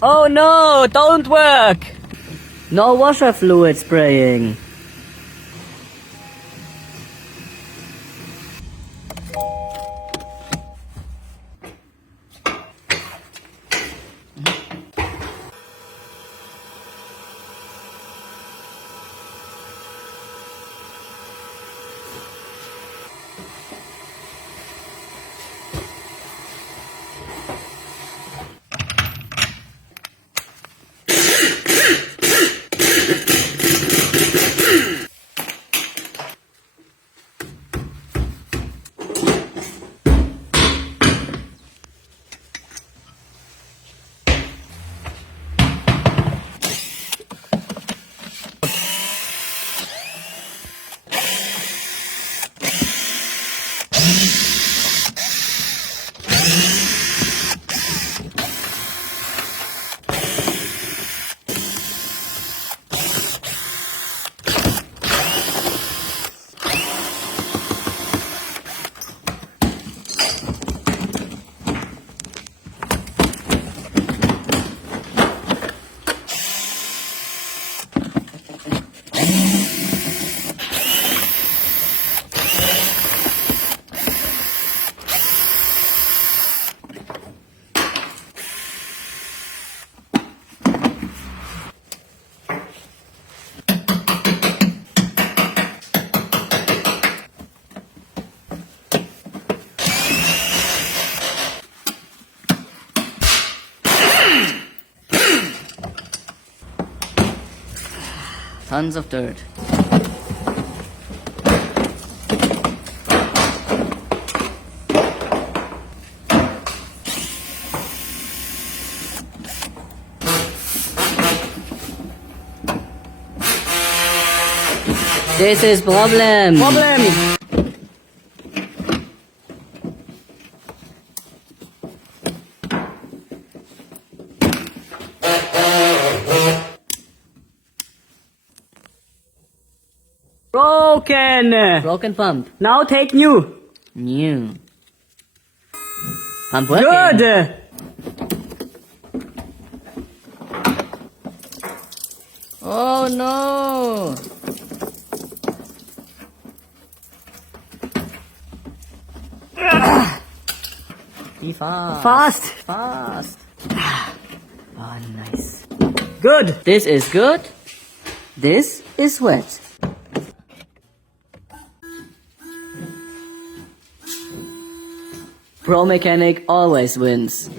Oh no, don't work! No washer fluid spraying. Tons of dirt. This is problem. Broken pump. Now take new. New. Pump working. Good. Oh no. Be fast. Fast. Oh, nice. Good. This is good. This is wet. Pro mechanic always wins.